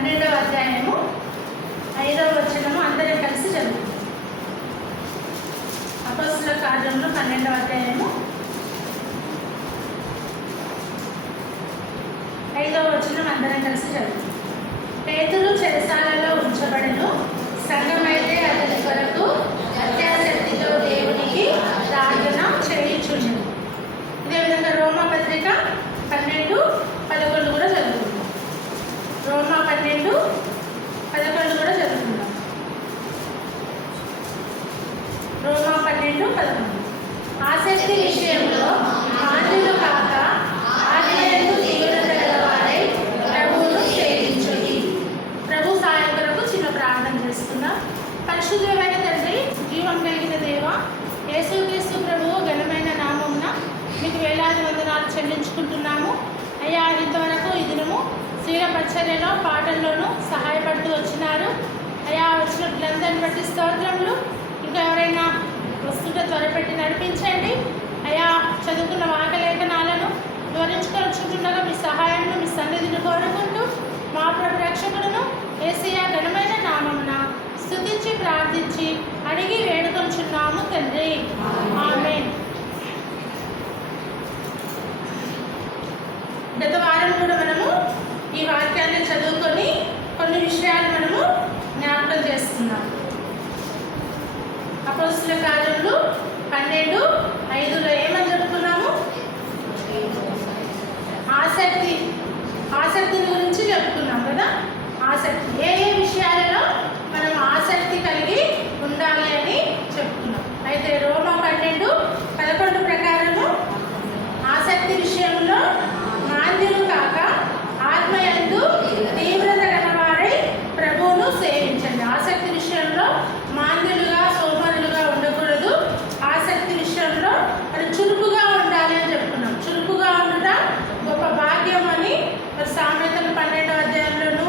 12వ అధ్యాయము 5వ వచనము అందరం కలిసి చదువుతాం. అపోస్తలుల కార్యములు 12వ అధ్యాయము 5వ వచనం అందరం కలిసి చదువుతాం. పేతురు చెరసాలలో ఉంచబడెను, సంఘమైతే అతని కొరకు అత్యాసక్తితో దేవునికి ప్రార్థన చేయుచుండెను. ఇదే విధంగా రోమా పత్రిక 12:11 కూడా చదువుకుందాం. రోమా 12:11 కూడా చదువుకుందాం. రోమా 12:11 ఆసక్తి విషయంలో ఆదిలు కాక ఆదిలందు తీవ్రత గలవారై ప్రభువును సేవించుడి. ప్రభు సాయం కొరకు చిన్న ప్రార్థన చేసుకుందాం. పరిశుద్ధమైన తండ్రి, జీవం కలిగిన దేవ, యేసుక్రీస్తు ప్రభువు ఘనమైన నామమున మీకు వేలాది వందనాలు చెల్లించుకుంటున్నాము. అయ్యా, ఇంతవరకు ఈ దినము స్త్రీల పరిచర్యలో పాటల్లోనూ సహాయపడుతూ వచ్చినారు. అయ్యా, వచ్చిన పిల్లలందరిని బట్టి స్తోత్రములు. ఇంకా ఎవరైనా వస్తుంటే త్వరపెట్టి నడిపించండి. అయ్యా, చదువుకున్న వాక్యలేఖనాలను వివరించుకొచ్చుకుంటుండగా మీ సహాయాన్ని మీ సన్నిధిని కోరుకుంటూ మా ప్రభు రక్షకులను యేసయ్య ఘనమైన నామమున స్తుతించి ప్రార్థించి అడిగి వేడుకొంచున్నాము తండ్రి, ఆమేన్. గత వారం కూడా మనము ఈ వాక్యాన్ని చదువుకొని కొన్ని విషయాలు మనము జ్ఞాపకం చేసుకున్నాం. అపోస్తలుల కార్యములు 12:5లో ఏమని చెప్పుకున్నాము? ఆసక్తిని గురించి చెప్పుకున్నాం కదా. ఆసక్తి, ఏ ఏ విషయాలలో మనం ఆసక్తి కలిగి ఉండాలి అని చెప్పుకున్నాం. అయితే రోమా 12:11 ప్రకారము ఆసక్తి విషయంలో మాంద్యులు కాక ఆత్మయందు తీవ్రత గలవారై ప్రభువును సేవించండి. ఆసక్తి విషయంలో మాంద్యులుగా సోమరులుగా ఉండకూడదు. ఆసక్తి విషయంలో మరి చురుకుగా ఉండాలి అని చెప్పుకున్నాం. చురుకుగా ఉండటం గొప్ప భాగ్యం అని మరి సామెతలు 12వ అధ్యాయంలోను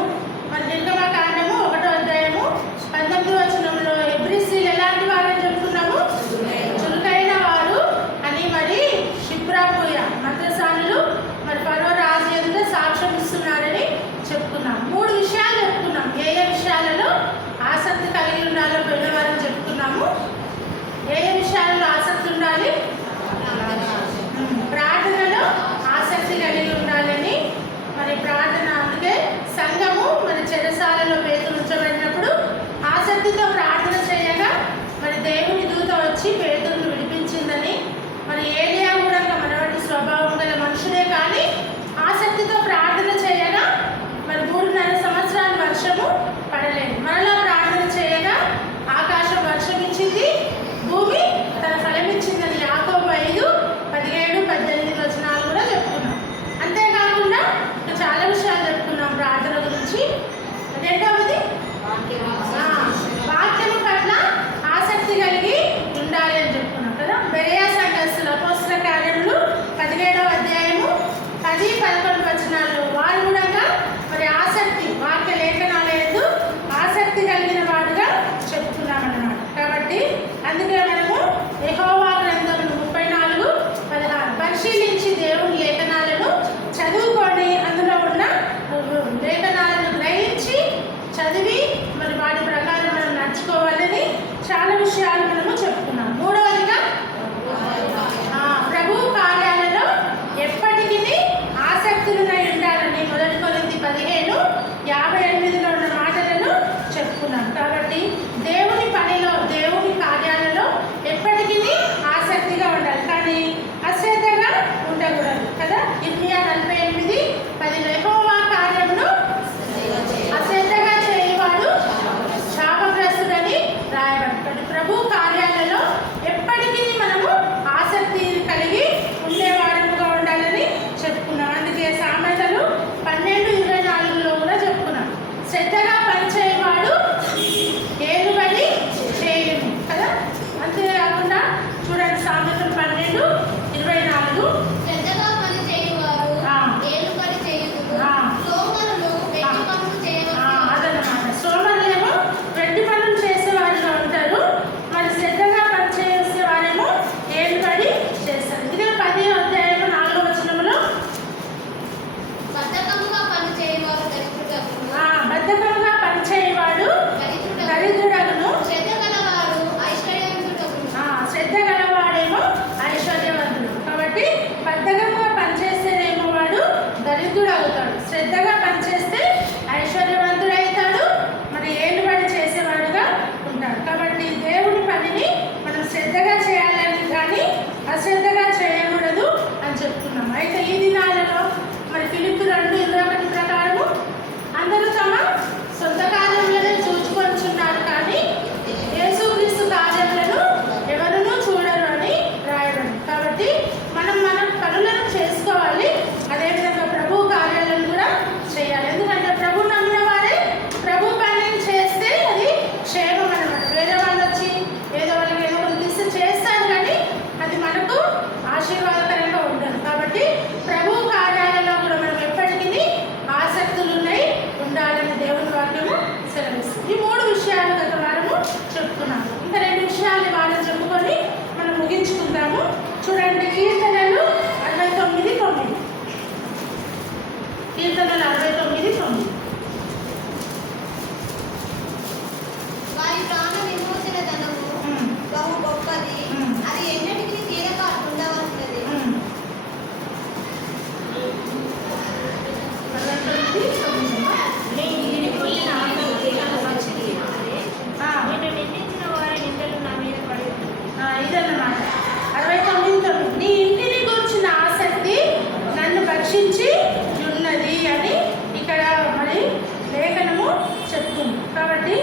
కాబట్టి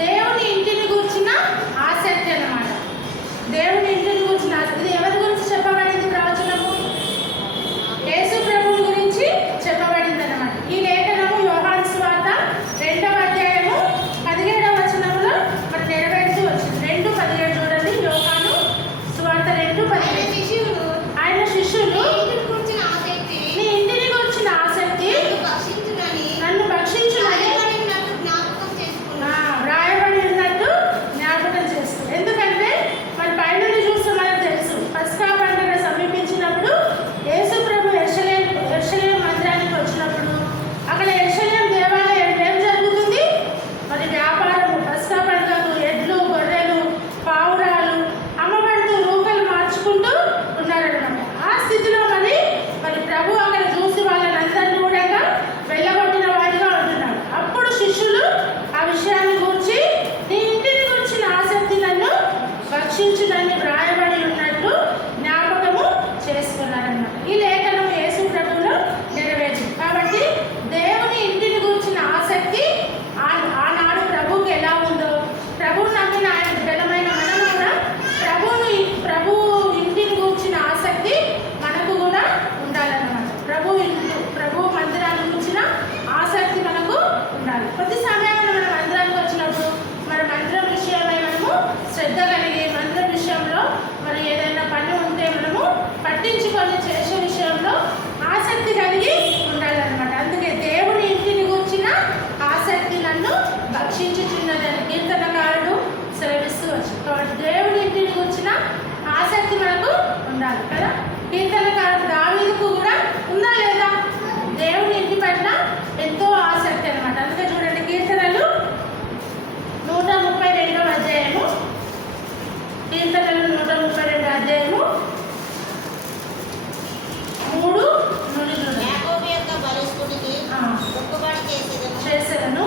దేవుని ఇంటిని గురించిన ఆసక్తి అన్నమాట. దేవుని ఇంటిని గురించిన ఇది ఎవరి గురించి చెప్పబడింది? ప్రవచనము యేసు ప్రభువు గురించి చెప్పబడింది అన్నమాట. ఈ లేఖనము యోహాను సువార్త 2వ అధ్యాయము 17వ వచనములో మరి నెరవేరుతూ వచ్చింది. 2:17 చూడండి. యోహాను సువార్త 2:17. ఆయన శిష్యులు నీ ఇంటిని గురించిన ఆసక్తి నన్ను భక్షించునని వ్రాయబడి ఉన్నట్టు జ్ఞాపకం చేస్తుంది. ఎందుకంటే మరి పైనుండి చూస్తే మనకు తెలుసు, పస్కా పండుగ సమీపించినప్పుడు యేసు ప్రభు యెరూషలేము మందిరానికి వచ్చినప్పుడు అక్కడ యెరూషలేము దేవాలయం ఏం జరుగుతుంది? మరి వ్యాపారము. పస్కా పండుగకు ఎడ్లు, గొర్రెలు, పావురాలు అమ్మబడుతూ రూపాయలు మార్చుకుంటూ ఉన్నారన్నమాట. ఆ స్థితిలో మరి ప్రభు అక్కడ చూసి వాళ్ళని అందరినీ కూడా వెళ్ళగొట్టిన వాడిగా ఉంటున్నాడు. అప్పుడు శిష్యులు ఆ విషయాన్ని గురించి నీ ఇంటిని గురించిన ఆసక్తి నన్ను భక్షించునని వ్రాయబడి ఉన్నట్టు జ్ఞాపకము చేసుకున్నారన్నమాట. ఈ లేఖనం యేసు ప్రభువులో నెరవేరింది. కాబట్టి దేవుని ఇంటిని గురించిన ఆసక్తి ఆనాడు ప్రభువుకి ఎలా ఉందో, ప్రభువు నమ్మిన ఆయన బలమైన మనం కూడా ప్రభు ఇంటిని గురించిన ఆసక్తి మనకు కూడా ఉండాలన్నమాట. ప్రభు మందిరాన్ని గురించిన ఆసక్తి మనకు ఉండాలి. ప్రతి సమయంలో మనం మందిరానికి వచ్చినప్పుడు మన మందిరం విషయమై మనము శ్రద్ధ కలిగి మందిరం విషయంలో మరి ఏదైనా పని ఉంటే మనము పట్టించుకొని చేసే విషయంలో ఆసక్తి కలిగి ఉండాలన్నమాట. అందుకే దేవుని ఇంటిని గురించిన ఆసక్తి నన్ను భక్షించుచున్నదని కీర్తనకారుడు సెలవిస్తూ వచ్చింది. కాబట్టి దేవుని ఇంటిని గురించిన ఆసక్తి మనకు ఉండాలి కదా. కీర్తనకారుడు దావీదుకు కూడా ఉందా లేదా? దేవుని ఇంటి పట్ల ఎంతో ఆసక్తి అనమాట. అందుకే చూడండి, కీర్తనలు 132వ అధ్యాయము, కీర్తనలు 132 అధ్యాయము 3 నుండి చేసేదను.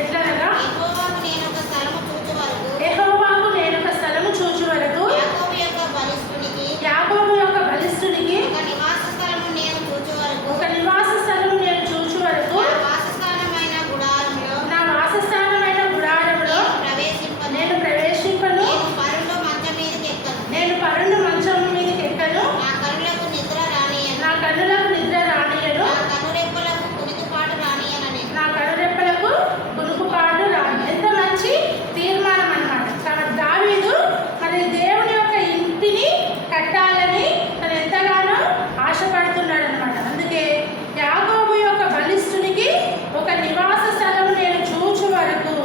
ఎట్లనగా యెహోవాకు నేను ఒక స్థలము చూచు వరకు యాకోబు యొక్క బలిష్ఠునికి ఒక నివాస స్థలము నేను చూచు వరకు నా వాసస్థానమైన గుడారములో నేను ప్రవేశింపను. నేను పరుండు మంచం మీదకి ఎక్కను. నా కన్నులకు నిద్ర రానియను. నా కనురెప్పలకు కునుకుపాటు రాని. ఎంత మంచి తీర్మానం అన్నమాట. కాబట్టి దావీదు మరి దేవుని యొక్క ఇంటిని కట్టాలని తను ఎంతగానో ఆశపడుతున్నాడు అనమాట. అందుకే యాకోబు యొక్క బలిష్ఠునికి ఒక నివాస స్థలం నేను చూచు వరకు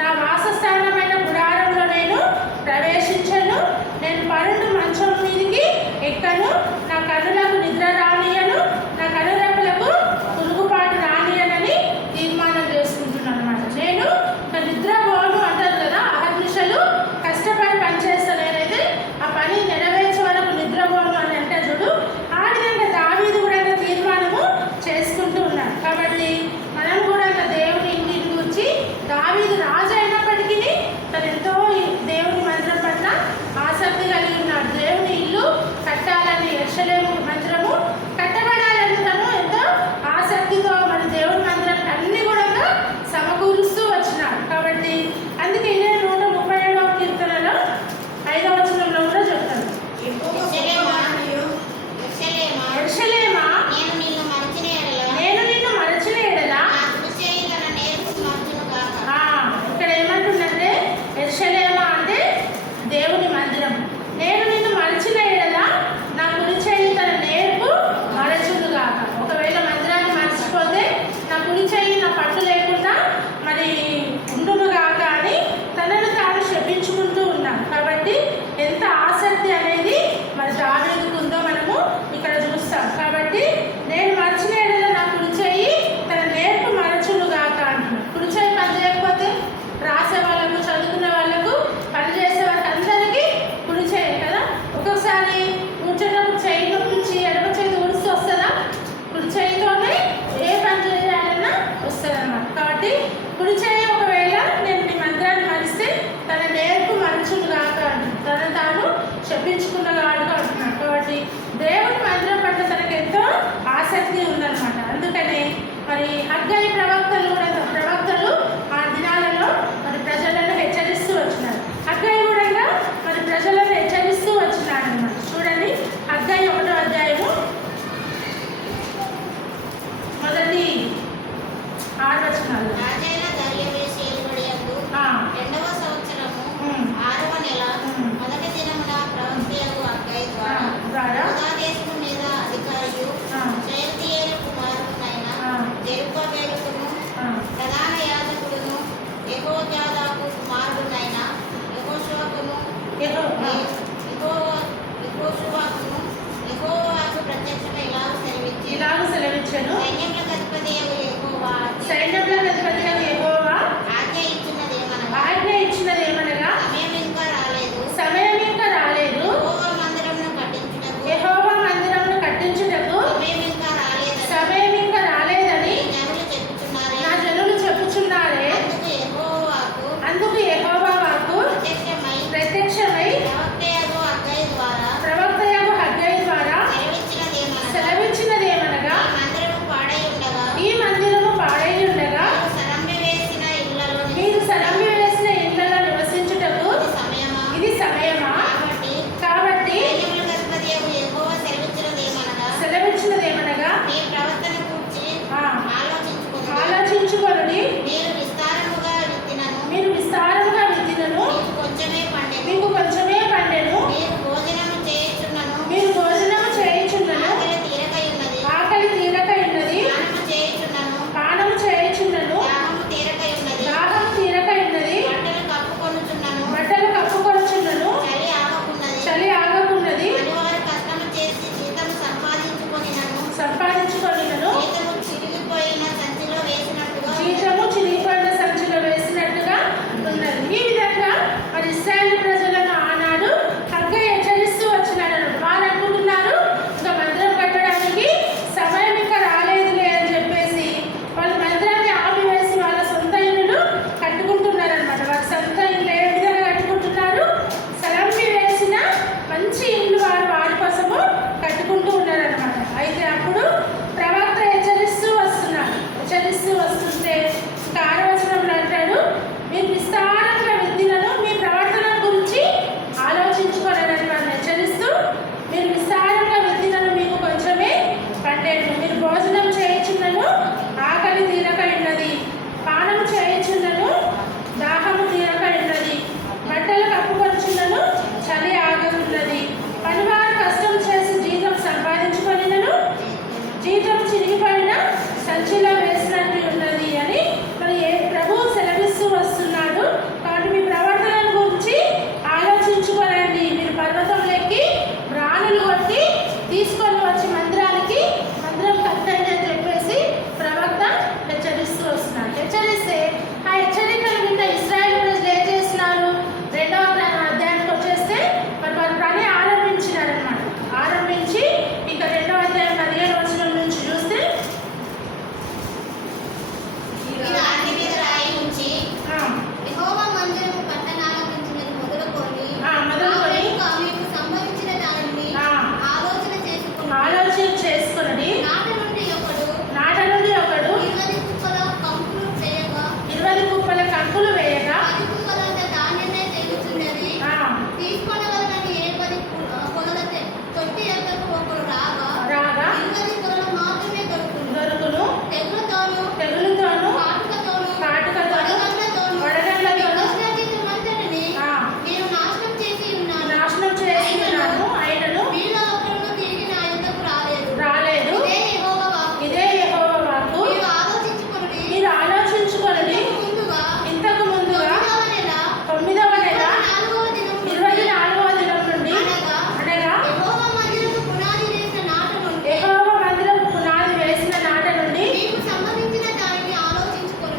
నా వాసస్థానమైన గుడారంలో నేను ప్రవేశించను. నేను పరుండు మంచం మీదికి ఎక్కను. నా కన్నులకు నిద్ర రానియను. నా కనురెప్పలకు కునుకుపాటు రానియనని తీర్మానం చేసుకుంటున్నాను అనమాట. నేను నిద్రపోను అంటారు కదా, అహర్నిశలు కష్టపడి పనిచేస్తాను, నేనైతే ఆ పని నెరవేర్చే వరకు నిద్రపోను అని అంటే చూడు. ఆ విధంగా దావీదు కూడా తీర్మానము చేసుకుంటూ ఉన్నాడు. కాబట్టి మనం కూడా దేవుని ఇంటిని గురించి దావీదు రాజు అయినప్పటికీ తను ఎంతో దేవుని మందిరం పట్ల ఆసక్తి కలిగి ఉన్నాడు. దేవుని ఇల్లు కట్టాలని, యెరూషలేము మందిరము కట్టబడాలని తను ఎంతో ఆసక్తితో మన దేవుని మందిరానికి అన్ని కూడా సమకూరుస్తూ వచ్చినాడు. కాబట్టి అందుకే ఇదే 137వ కీర్తనలో 5వ వచనంలో కూడా చెప్తాడు, యెరూషలేమా నేను నిన్ను మరచిన ఎడల. ఇక్కడ ఏమంటుందంటే యెరూషలేమా అంటే దేవుని మందిరం. నేను నిన్ను మరచిన ఎడల నా కుడి చెయ్యి తన నేర్పు మరచునుగాక. ఒకవేళ మందిరాన్ని మర్చిపోతే నా కుడి చెయ్యి నా పట్టు లేకుండా మరి ఉండునుగాక అని తనను తాను శపించుకుంటూ ఉన్నాను. కాబట్టి ఎంత ఆసక్తి అనేది మరి దావీదుకు ఉందో మనము ఇక్కడ చూస్తాం. కాబట్టి నేను మరచిన ఎడల నా కుడి చెయ్యి తన నేర్పు మరచునుగాక అంటున్నాను. కుడి చెయ్యి పని చేయకపోతే రాసే వాళ్ళకు, చదువుకునే వాళ్ళకు, పని చేసే వాళ్ళకి అందరికీ కుడి చెయ్యి కదా. ఒక్కొక్కసారి కూర్చోటప్పుడు చెయ్యి నొప్పించి ఎడమ చేతి ఉడిసి వస్తుందా? కుడి చెయ్యితోనే ఏ పని చేయాలన్నా వస్తుంది అన్నమాట. కాబట్టి కుడి చెయ్యి ఒకవేళ నేను మీ మందిరాన్ని మరిస్తే తన నేర్పు మరచునుగాక అంటున్నాను. తను తాను శపించుకున్నగాడుగా అంటున్నాడు. కాబట్టి దేవుని మందిరం పట్ల తనకు ఎంతో ఆసక్తి ఉందన్నమాట. అందుకని మరి హగ్గయి ప్రవక్తలు ఆ దినాలలో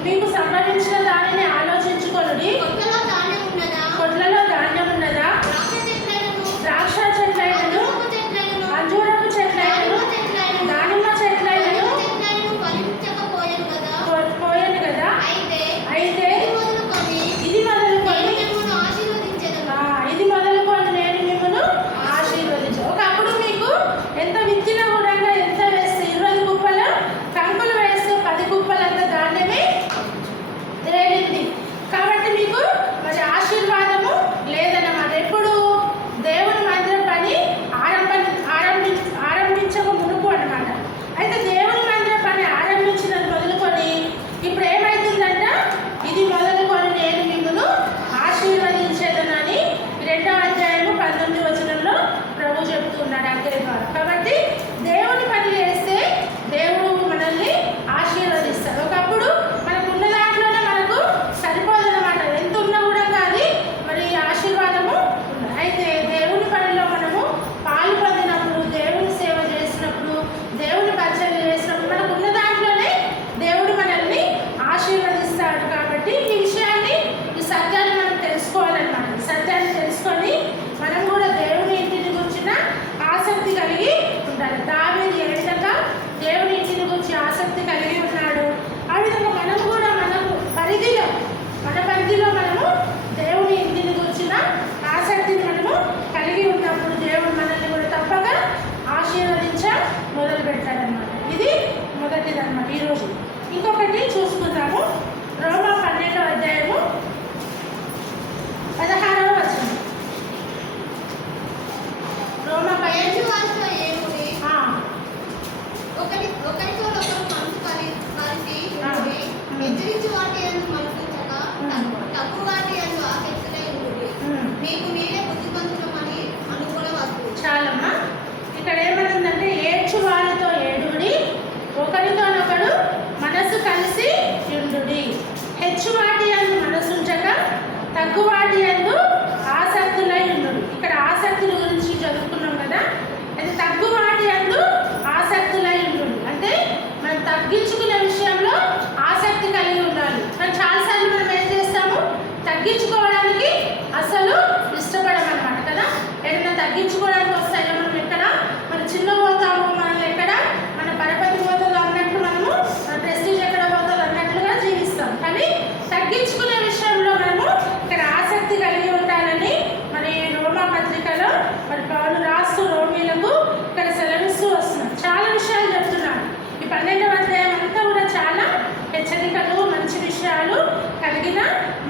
మీకు సంభవించిన దానిని ఆలోచించుకొనుడి. కొట్లలో ధాన్యం ఉన్నదా? ద్రాక్ష చెట్లైనను, అంజూరపు చెట్లైనను, దానిమ్మ చెట్లైనను పోయను కదా. అయితే ఇది మొదలుకొని నేను మిమ్మల్ని ఆశీర్వదించు. ఒకప్పుడు మీకు ఎంత విత్తిన కూడా ఎంత వేస్తే 20 కుప్పలు కంకులు వేస్తే 10 కుప్పలంత ధాన్యమే తేలింది. కాబట్టి మీకు మరి ఆశీర్వాదము లేదన్నమాట. ఎప్పుడు దేవుని మందిరం పని ఆరంభించక మునుపు అన్నమాట. అయితే దేవుని మందిరం పని ఆరంభించినది మొదలుకొని ఇప్పుడు ఏమవుతుందంట, ఇది మొదలుకొని నేను మిమ్మల్ని ఆశీర్వదించేదనని 2వ అధ్యాయము 19వ వచనంలో ప్రభు చెప్తున్నాడు అంతే కాదు. కాబట్టి దేవుని పని చేస్తే దేవుడు మనల్ని ఆశీర్వదిస్తాడు. ఒకప్పుడు మనకు ఉన్న దాంట్లోనే మనకు సరిపోదన్నమాట. ఎంత ఉన్నా కూడా కాదు మరి ఆశీర్వాదము ఉంది. అయితే దేవుని పనిలో మనము పాలు పొందినప్పుడు, దేవుని సేవ చేసినప్పుడు, దేవుని పరిచయం చేసినప్పుడు మనకు ఉన్న దాంట్లోనే దేవుడు మనల్ని ఆశీర్వదిస్తాడు. కాబట్టి ఈ విషయాన్ని, ఈ సత్యాన్ని మనం తెలుసుకోవాలన్నమాట. ఈ సత్యాన్ని తెలుసుకొని మనం కూడా దేవుని ఇంటిని గురించిన ఆసక్తి కలిగి ఉండాలి. దావీదు ఏ విధంగా దేవుని ఇంటిని గురించి ఆసక్తి కలిగి ఉన్నాడు, ఆ విధంగా మనం కూడా మన పరిధిలో మనము దేవుని ఇంటిని గురించిన ఆసక్తిని మనము కలిగి ఉన్నప్పుడు దేవుడు మనల్ని కూడా తప్పక ఆశీర్వదించ మొదలు పెట్టాడనమాట. ఇది మొదటిదన్నమాట. ఈరోజు ఇంకొకటి చూసుకుందాము. రోమా 12వ అధ్యాయము 16వ వచనం. రోమా 12 హెచ్చరించి వాటి యందు మనసుంచక తక్కువ వాటి యందు ఆసక్తులై ఉండుడి. మీకు మీరే బుద్ధిమంతులమని అనుకోవద్దు. చాలమ్మా. ఇక్కడ ఏమనుందంటే, ఏడ్చు వారితో ఏడుడి, ఒకరితోనొకడు మనసు కలిసి ఉండుడి. హెచ్చు వాటి యందు మనసుంచక తక్కువ వాటి యందు ఆసక్తులై ఉండుడి. ఇక్కడ ఆసక్తుల గురించి చదువుకున్నాం కదా. అది తక్కువ వాటి యందు ఆసక్తులై ఉండుడి అంటే మనం తగ్గించుకునే విషయంలో ఆసక్తి కలిగి ఉండాలి. కానీ చాలాసార్లు మనం ఏం చేస్తాము, తగ్గించుకోవడానికి అసలు ఇష్టపడమన్నమాట కదా. ఏదైనా తగ్గించుకోవడానికి వస్తాయో మనం ఎక్కడ మన చిన్న పోతాము, మనం ఎక్కడ మన పరపతి పోతుంది అన్నట్లు, మనము మన ప్రెస్టీజ్ ఎక్కడ పోతుంది అన్నట్లుగా జీవిస్తాం. కానీ తగ్గించుకునే విషయంలో మనము ఇక్కడ ఆసక్తి కలిగి ఉండాలని మరి రోమా పత్రికలో మరి పౌలు రాస్తూ రోమీలకు ఇక్కడ సెలవిస్తూ వస్తున్నాం. చాలా విషయాలు చెప్తున్నాడు. ఈ 12వ అధ్యాయం అంతా కూడా చాలా హెచ్చరికలు, మంచి విషయాలు కలిగిన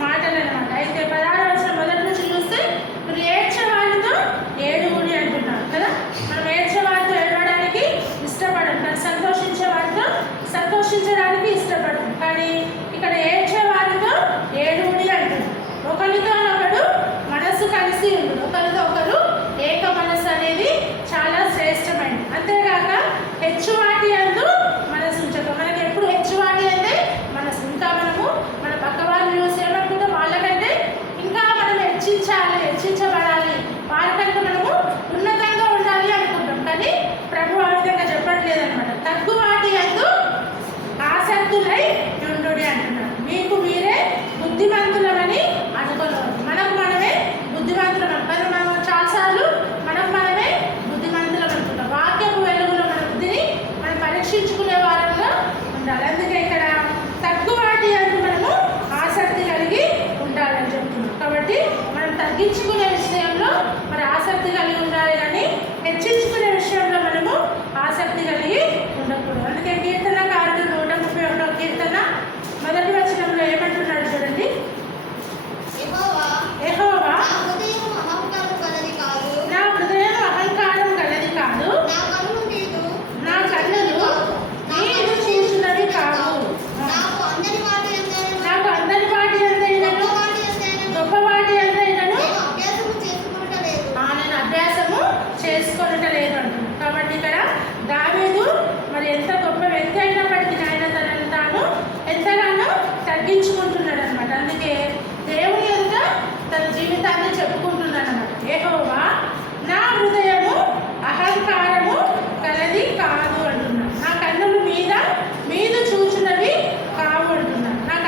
మాటలు అనమాట. అయితే 16వ వచనం మొదటి నుంచి చూస్తే మీరు ఏడ్చేవారితో ఏడుగుడి అంటున్నారు కదా. మనం ఏడ్చేవారితో ఏడవడానికి ఇష్టపడం, కానీ సంతోషించే వారితో సంతోషించడానికి ఇష్టపడం. కానీ ఇక్కడ ఏడ్చేవారితో ఏడుగుడి అంటున్నారు. ఒకరితో ఒకడు మనసు కలిసి ఉంది, ఒకరితో ఒకరు ఏక మనసు అనేది చాలా శ్రేష్టమైనది. అంతేగాక హెచ్చువాటి యందు మనసు ఉంచక. మనకి ఎప్పుడు హెచ్చువాటి అంటే మనసు. ఇంకా మనము మన పక్క వారిని చూసి ఏమనుకుంటాం, వాళ్ళకంటే ఇంకా మనం హెచ్చించబడాలి, వాళ్ళకంటే మనము ఉన్నతంగా ఉండాలి అనుకుంటాం. కానీ ప్రభు ఆ విధంగా చెప్పట్లేదు అనమాట. తక్కువ వాటి యందు ఆసక్తులై ఉండుడి అంటున్నాడు. మీకు మీరే బుద్ధిమంతులమని అనుకోవద్దు. మనకు మనమే బుద్ధిమంతులం. కానీ మనం చాలాసార్లు మనకు మనమే బుద్ధిమంతులం అనుకుంటాం. వాక్యపు వెలుగులో మన బుద్ధిని మనం పరీక్షించుకునే వారంగా ఉండాలి. అందుకే ఇక్కడ తక్కువ వాటి యందు మనము ఆసక్తి కలిగి ఉండాలని చెప్తున్నాం. కాబట్టి మనం తగ్గించుకునే విషయంలో మరి ఆసక్తి కలిగి ఉండాలి, కానీ హెచ్చించుకునే విషయంలో మనము ఆసక్తి కలిగి ఉండకూడదు. అందుకే కీర్తనకారుడు 131వ కీర్తన మొదటి వచనంలో ఏమంటున్నాడు చూడండి. యెహోవా నా హృదయం అహంకారం గలది కాదు, నా కన్నులు నీదు చూసినవి కావు. నాకు అందరి వాటి ఎందైనను గొప్ప వాటి ఎందైనను నేను అభ్యాసము చేసుకొనటలేదు అంటున్నాను. కాబట్టి ఇక్కడ దావీదు మరి ఎంత గొప్ప వ్యక్తి అయినప్పటికీ ఆయన తనను తాను ఎంతగానో తగ్గించుకుంటున్నాడు అనమాట. అందుకే దేవుని ఎదుట తన జీవితాన్ని చెప్పుకుంటున్నాడు అనమాట. యెహోవా నా హృదయము అహంకారము కలది కాదు అంటున్నాడు. నా కన్నులు మీద చూచినవి కావు అంటున్నాడు. నాకు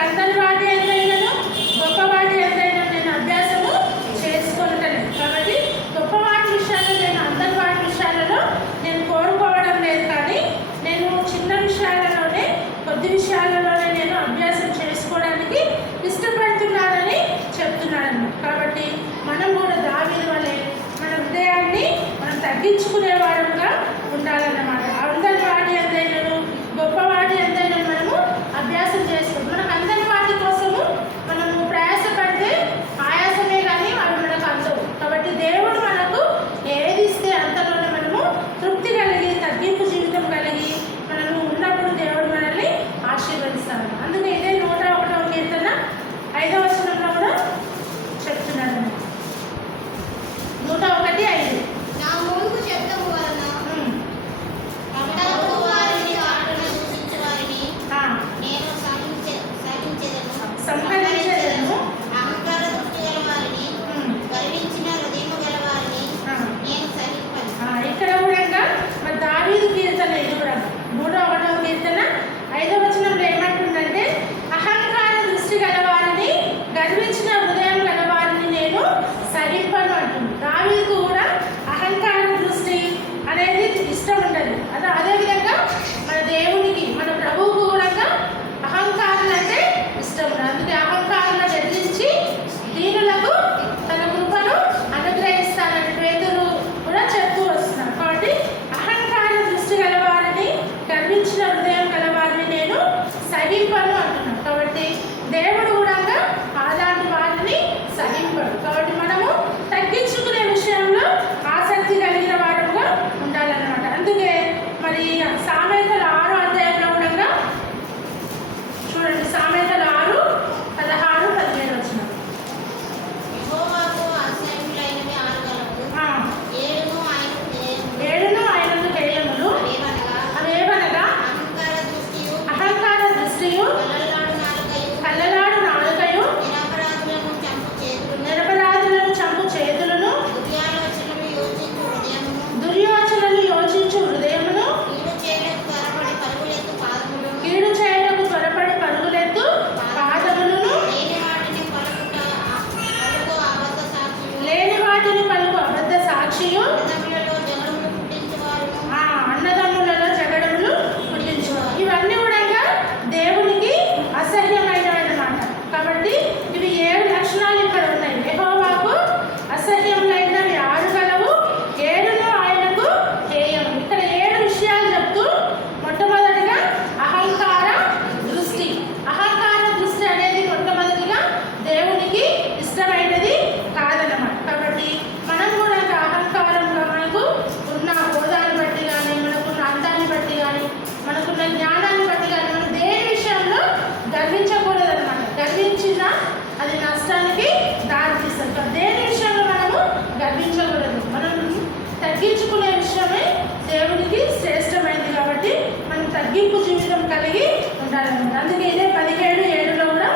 తగ్గింపు జీవితం కలిగి ఉండాలన్నమాట. అందుకే ఇదే 17:7 కూడా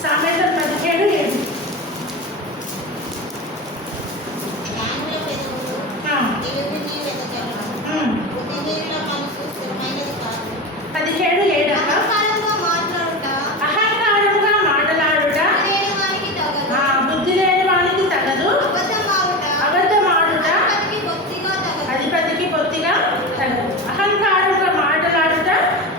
సామెతలు 17:7 జ్ఞానుల పెదవులు దేవుని వెతకరు. బుద్ధిహీనుల మనసు స్థిరమైనది కాదు. 17:7 అహంకారంగా మాట్లాడుట అహంకారంగా మాటలాడుట లేని వానికి తగదు. బుద్ధి లేని వానికి తగదు. అబద్ధమాడుట అధిపతికి బొత్తిగా తగదు. అహంకారంగా మాటలాడుట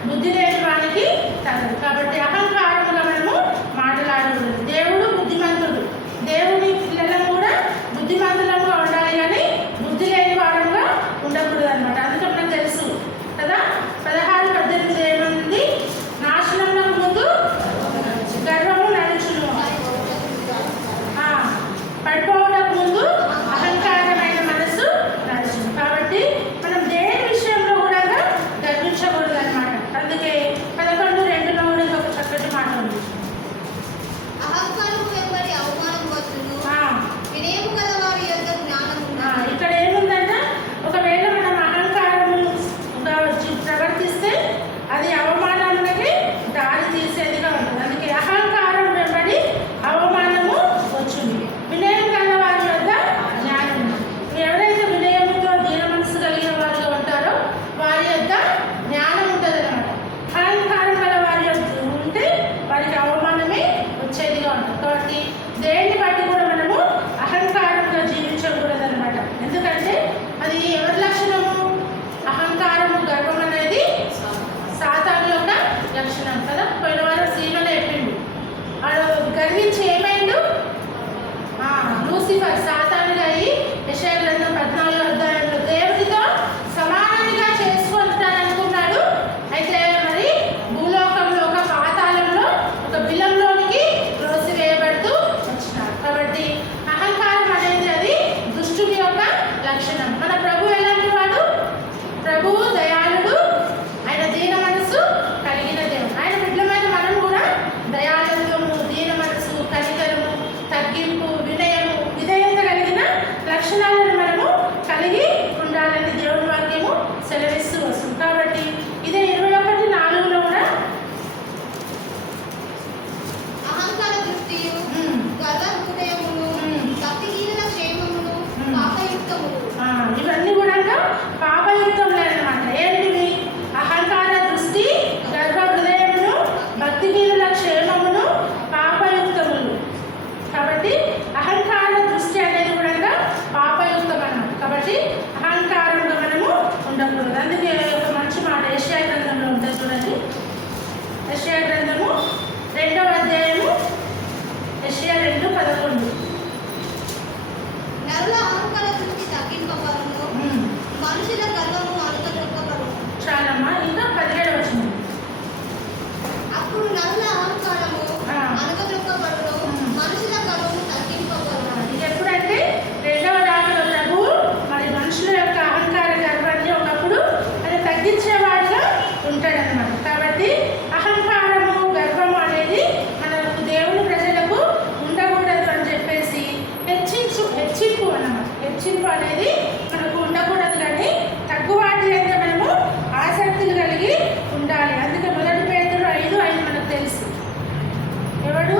బుద్ధి లేని వానికి తగదు. కాబట్టి అహంకారంగా మనము మాటలాడకూడదు. దేవుడు బుద్ధిమంతుడు. దేవుని పిల్లలను కూడా బుద్ధిమంతులంగా ఉండాలి, కానీ బుద్ధి లేని వారంగా ఉండకూడదు అనమాట. అందుకే మనకు తెలుసు కదా, 16:18 ఏముంది? నాశనంలో ముందు గర్వము నడుచును, పడిపోవడానికి ముందు అహంకారమైన మనసు నడుచును. కాబట్టి మనం దేని విషయంలో కూడా గర్వించకూడదు అనమాట. అందుకే 11:2 కూడా ఒక చక్కటి మాట ఉంది. అహంకారము వెంబడి అవమానం వచ్చును. వినయము గల వారి యొద్ద జ్ఞానం ఉన్నది. ఇక్కడ ఏముందంటే, ఒకవేళ మనం అహంకారముగా ప్రవర్తిస్తే అది అవమానానికి దారి తీసేదిగా ఉంటుంది. అందుకే అహంకారం వెంబడి అవమానము వచ్చును. వినయం గల వారి వద్ద జ్ఞానం ఉంది. ఎవరైతే వినయముతో దీన మనసు కలిగిన వారిగా ఉంటారో వారి యొక్క జ్ఞానం ఉంటుంది అనమాట. అహంకారం గల వారి యొక్క ఉంటే వారికి అవమానమే వచ్చేదిగా ఉంటుంది. కాబట్టి దేన్ని బట్టి కూడా మనము అహంకారంగా జీవించకూడదు అనమాట. ఎందుకంటే అది ఎవరి లక్షణము? అహంకారము, గర్వం అనేది సాతాను యొక్క లక్షణం కదా. పోయిన వారం సీమలో చెప్పిండు, వాడు గర్వించి ఏమైండు? లూసిఫర్ సాతానుగా అయ్యి యెషయా గ్రంథం 14:14 దేవుడితో సమానంగా చేసుకుంటాననుకున్నాడు. అయితే మరి భూలోకంలో ఒక పాతాళంలో ఒక బిలంలోనికి త్రోసివేయబడుతూ వచ్చినాడు. కాబట్టి అహంకారం అనేది అది దుష్టుని యొక్క లక్షణం. మన ప్రభు ఎలాంటి వాడు? ప్రభువు దయాళుడు, ఆయన దీన మనసు కలిగిన దేవుడు. ఆయన బిడ్డలమైన మనం కూడా దయాళుత్వము, దీన మనసు, కనికరము, తగ్గింపు, వినయము, విధేయత కలిగిన లక్షణాలను మనము కలిగి ఉండాలని దేవుని వాక్యము సెలవిస్తూ వస్తుంది. కాబట్టి ఇదే 21:4 కూడా అహంకార దృష్టియు గర్వ హృదయమును భక్తిహీనుల క్షేమమును పాపయుక్తములు. ఇవన్నీ కూడా పాపయుక్తములే అన్నమాట. ఏంటివి? అహంకార దృష్టి, గర్వ హృదయమును, భక్తిహీనుల క్షేమమును, పాపయుక్తములు. కాబట్టి అహంకార దృష్టి అనేది కూడా పాపయుక్తం అన్నమాట. కాబట్టి అహంకారంగా మనము ఉండకూడదు. అందుకే ఒక మంచి మాట యెషయా గ్రంథంలో ఉంటుంది చూడండి. యెషయా గ్రంథము 2వ అధ్యాయము, యెషయా 2:11. నరుల అహంకార దృష్టి తగ్గింపబడును, మనుషుల గర్వము అణగదొక్కబడును. చాలమ్మా. ఇంకా 17 వచ్చింది. అప్పుడు నరుల అహంకారము అణగదొక్కబడును, మనుషుల గర్వము తగ్గింపబడును. ఇది ఎప్పుడంటే 2వ దానిలో ప్రభు మరి మనుషుల యొక్క అహంకార గర్వాన్ని ఒకప్పుడు అది తగ్గించేవాడుగా ఉంటాడనమాట. కాబట్టి అహంకారము, గర్వము అనేది మనకు దేవుని ప్రజలకు ఉండకూడదు అని చెప్పేసి హెచ్చింపు అన్నమాట. హెచ్చింపు అనేది మనకు ఉండకూడదు, కానీ తగ్గువాటి అయితే మనము ఆసక్తులు కలిగి ఉండాలి. అందుకే 1 పేతురు 5:5 మనకు తెలుసు. ఎవడు